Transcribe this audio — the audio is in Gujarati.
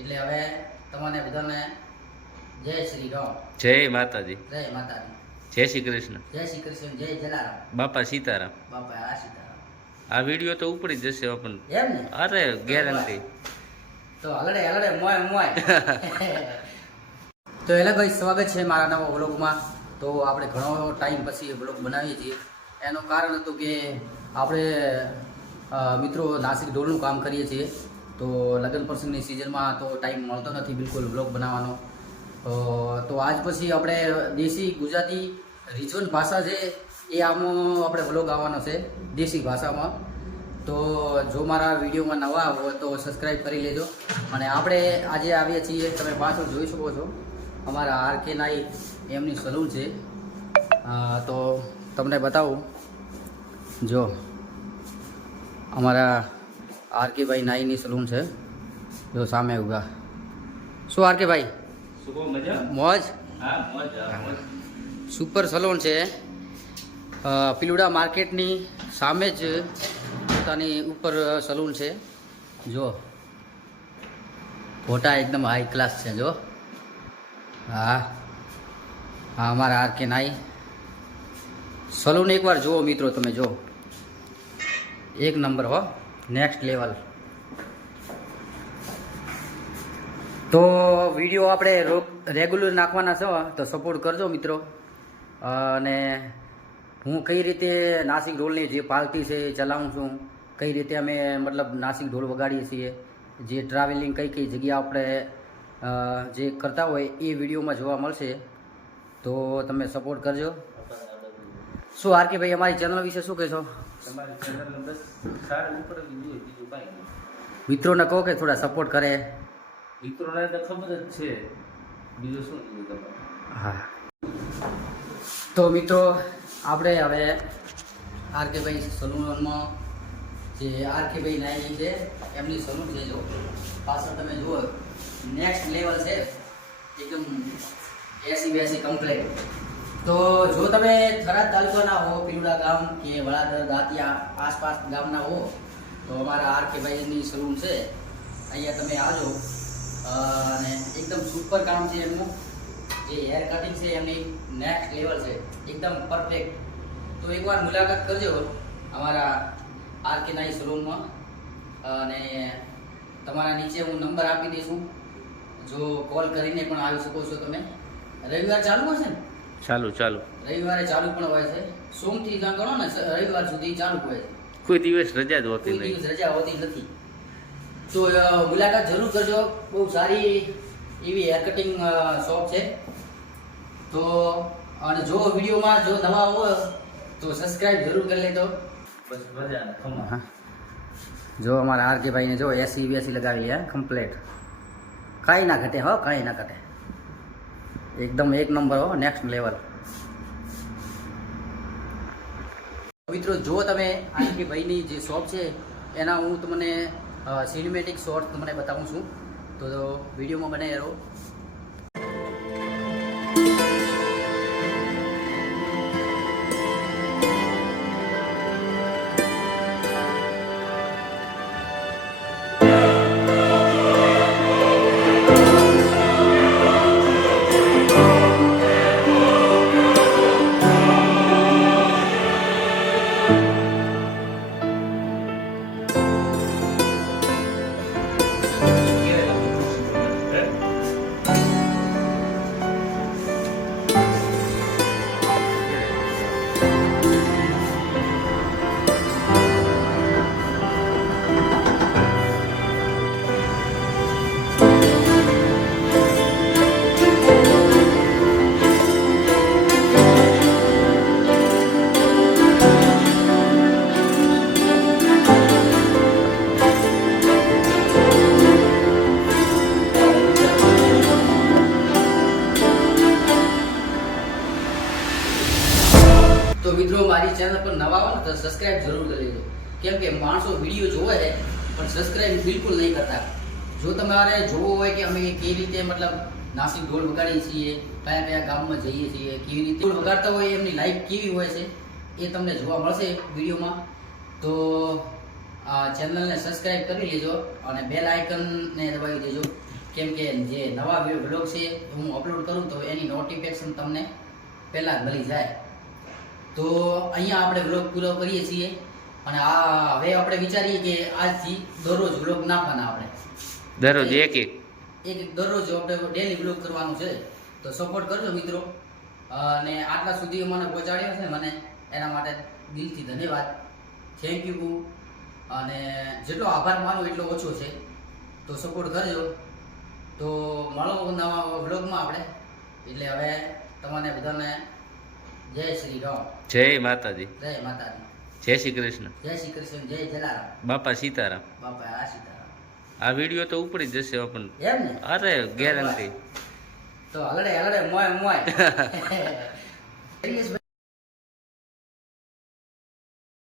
એટલે હવે તમને બધાને જય શ્રી રામ, જય માતાજી, જય માતાજી, જય શ્રી કૃષ્ણ, જય શ્રી કૃષ્ણ, જય જલારામ, બાપા સીતારામ. બાપા આ સીતારામ. આ વિડીયો તો ઉપડી જશે આપણ, એમ ને? અરે ગેરંટી. તો હલડે મોય મોય. તો એટલે ભાઈ સ્વાગત છે મારા નવા વ્લોગમાં. તો આપણે ઘણો ટાઈમ પછી વ્લોગ બનાવીએ છીએ. એનું કારણ હતું કે આપણે મિત્રો નાસિક ઢોલનું કામ કરીએ છીએ. તો લગ્ન પ્રસંગની સિઝનમાં તો ટાઈમ મળતો નથી બિલકુલ વ્લોગ બનાવવાનો. તો આજ પછી આપણે દેશી ગુજરાતી રિજવન ભાષા છે એ આમાં આપણે વ્લોગ આવવાનો છે દેશી ભાષામાં. તો જો મારા વિડીયોમાં નવા હોય તો સબસ્ક્રાઈબ કરી લેજો. અને આપણે આજે આવીએ છીએ, તમે પાછળ જોઈ શકો છો અમારા આરકે નાઈ એમની સલૂન છે. તો તમને બતાવું, જો અમારા આરકે ભાઈ નાઈની સલૂન છે, જો સામે ઉભા. શું આરકે ભાઈ મોજ? સુપર સલૂન છે, પિલુડા માર્કેટની સામે જ પોતાની ઉપર સલૂન છે. જો ફોટા એકદમ હાઈ ક્લાસ છે. જો હા અમારા આરકે નાઈ સલૂન એકવાર જુઓ મિત્રો, તમે જો એક નંબર હો, નેક્સ્ટ લેવલ. તો વિડીયો આપણે રેગ્યુલર નાખવાના છો તો સપોર્ટ કરજો મિત્રો. અને હું કઈ રીતે નાસિક ઢોલની જે પાલતી છે એ ચલાવું છું, કઈ રીતે અમે મતલબ નાસિક ઢોલ વગાડીએ છીએ, જે ટ્રાવેલિંગ કઈ કઈ જગ્યા આપણે જે કરતા હોય એ વિડીયોમાં જોવા મળશે. તો તમે સપોર્ટ કરજો. શું આરકે ભાઈ અમારી ચેનલ વિશે શું કહેશો? તમારી ચેનલ બસ સારા ઉપર બીજું કાંઈ નહીં. મિત્રોને કહો કે થોડા સપોર્ટ કરે. મિત્રોને તો ખબર જ છે, બીજું શું કીધું તમારે. હા, તો મિત્રો આપણે હવે આરકેભાઈ સલૂનમાં જે આરકેભાઈ નાઈ છે એમની સલૂન છે. જો પાછળ તમે જુઓ નેક્સ્ટ લેવલ છે, એકદમ એસી કમ્પ્લેટ. તો જો તમે થરાદ તાલુકાના હો, પિલુડા ગામ કે વડાદર દાંતિયા આસપાસ ગામના હો તો અમારા આરકેભાઈની સલૂન છે, અહીંયા તમે આવજો. અને એકદમ સુપર કામ છે એમનું. જે હેર કટિંગ છે એમની નેક્સ્ટ લેવલ છે, એકદમ પરફેક્ટ. તો એકવાર મુલાકાત કરજો અમારા આરકે નાઈ સલૂનમાં. અને તમારા નીચે હું નંબર આપી દઈશું, જો કોલ કરીને પણ આવી શકો છો તમે. રવિવાર ચાલુ હશે ને? ચાલુ રવિવારે ચાલુ પણ હોય છે, સોમથી ગણો ને રવિવાર સુધી ચાલુ હોય છે. કોઈ દિવસ રજા જ હોતી કોઈ નહીં. દિવસ રજા હોતી નથી. તો મુલાકાત જરૂર કરજો. બહુ સારી એવી હેર કટિંગ શોપ છે. તો અને જો વિડીયોમાં જો નવા હોય તો સબસ્ક્રાઇબ જરૂર કરી લેજો. બસ મજા. હા, જો અમારા આરકે ભાઈને જો એસી વેસી લગાવી લે કમ્પ્લેટ, કાંઈ ના ઘટે હો, કાંઈ ના ઘટે. એકદમ એક નંબર હો, નેક્સ્ટ લેવલ. મિત્રો જો તમે આરકે ભાઈની જે શોપ છે એના હું તમને સિનેમેટિક શોર્ટ તમને બતાવું છું, તો વિડીયોમાં બને રહો. તો મિત્રો મારી ચેનલ પર નવા આવો ને તો સબસ્ક્રાઇબ જરૂર કરી લેજો. કેમ કે માણસો વિડીયો જોવે છે પણ સબસ્ક્રાઇબ બિલકુલ નહીં કરતા. જો તમારે જોવો હોય કે અમે કેવી રીતે મતલબ નાસિક ઢોલ વગાડીએ છીએ, કયા કયા ગામમાં જઈએ છીએ, કેવી રીતે ઢોલ વગાડતા હોય, એમની લાઈફ કેવી હોય છે એ તમને જોવા મળશે વિડીયોમાં. તો ચેનલને સબસ્ક્રાઇબ કરી લેજો અને બેલ આઇકનને દબાવી દેજો. કેમ કે જે નવા વ્લોગ છે હું અપલોડ કરું તો એની નોટિફિકેશન તમને પહેલાં જ મળી જાય. તો અહીંયા આપણે વ્લોગ પૂરો કરીએ છીએ અને આ હવે આપણે વિચારીએ કે આજથી દરરોજ વ્લોગ નાખવાના આપણે દરરોજ એક દરરોજ આપણે ડેલી વ્લોગ કરવાનું છે. તો સપોર્ટ કરજો મિત્રો અને આટલા સુધી મને પહોંચાડ્યો છે મને એના માટે દિલથી ધન્યવાદ. Thank you. અને જેટલો આભાર માનું એટલો ઓછો છે. તો સપોર્ટ કરજો. તો મળો નવા વ્લોગમાં આપણે. એટલે હવે તમને બધાને જય શ્રી રામ, જય માતાજી, જય માતાજી, જય શ્રી કૃષ્ણ, જય શ્રી કૃષ્ણ, જય જલારામ, બાપા સીતારામ. બાપા આ સીતારામ. આ વિડીયો તો ઉપડી જ જશે આપણને. એમ ને? અરે ગેરંટી. તો હલડે હલડે મોય મોય.